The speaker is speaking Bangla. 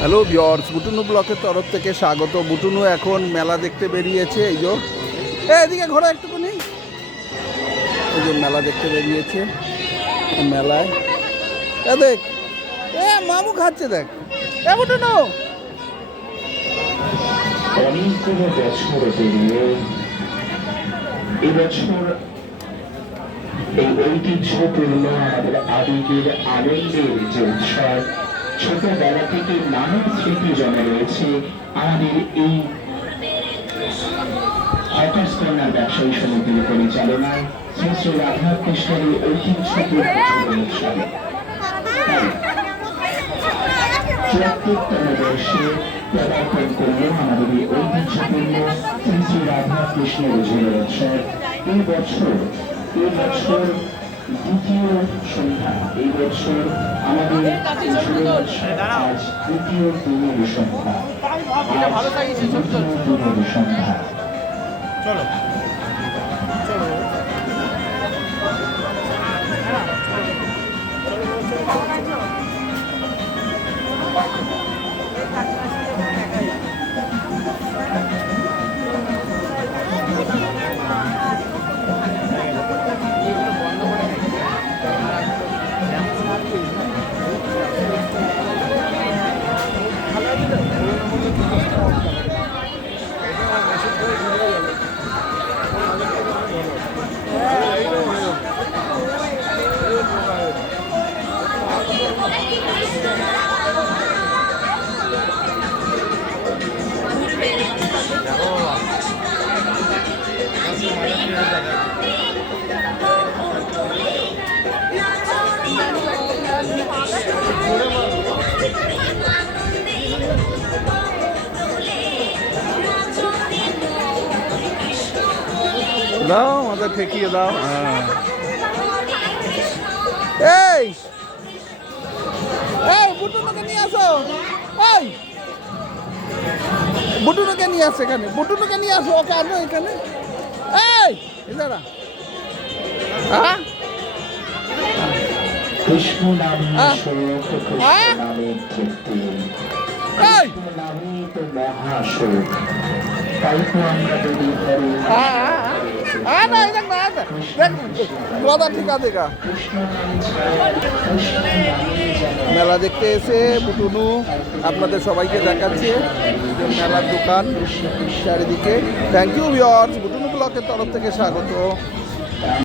হ্যালো বিয়র্স বুটুনু ব্লকের তরফ থেকে স্বাগত। বুটুনু এখন মেলা দেখতে বেরিয়েছে, এই যে। এদিকে ঘোরা একটুখানি। এই যে মেলা দেখতে বেরিয়েছে মেলায়। এ, দেখ। এ, মামু খাচ্ছে, দেখ। এ, বুটুনু। এই ঐতিহ্যপূর্ণ আমাদের আবেগের আনন্দের যে উৎসব ছোটবেলা থেকে নানান স্মৃতি জমা রয়েছে আমাদের এই হকার্স কর্নার ব্যবসায়ী সমিতির পরিচালনায় শ্রী শ্রী রাধাকৃষ্ণের ঐতিহ্যপূর্ণ চুয়াত্তরতম বর্ষে পদার্পণ করল আমাদের এই ঐতিহ্যপূর্ণ শ্রী শ্রী রাধা কৃষ্ণের যুব উৎসব। এই বছর এই বছর দ্বিতীয় সন্ধ্যা এই বছর দ্বিতীয় দিনের সন্ধ্যা সন্ধ্যা দাও আমাদের ঠেকিয়ে দাও। হ্যাঁ। এই! এই বুটুনুকে নিয়ে আসো। এই! বুটুনুকে নিয়ে আসো এখানে। বুটুনুকে নিয়ে আসো ওকে আনো এখানে। এই হ্যাঁ কৃষ্ণ নামে আহ! কৃষ্ণ নামে কীর্তি কৃষ্ণ নামে তো মহাশোক। তাই তো আমরা যদি হরি না দেখ না দেখ কথা ঠিক আছে গা মেলা দেখতে এসে বুটুনু আপনাদের সবাইকে দেখাচ্ছে। মেলার দোকান চারিদিকে। থ্যাংক ইউ ভিওর্স বুটুনু ব্লকের তরফ থেকে স্বাগত।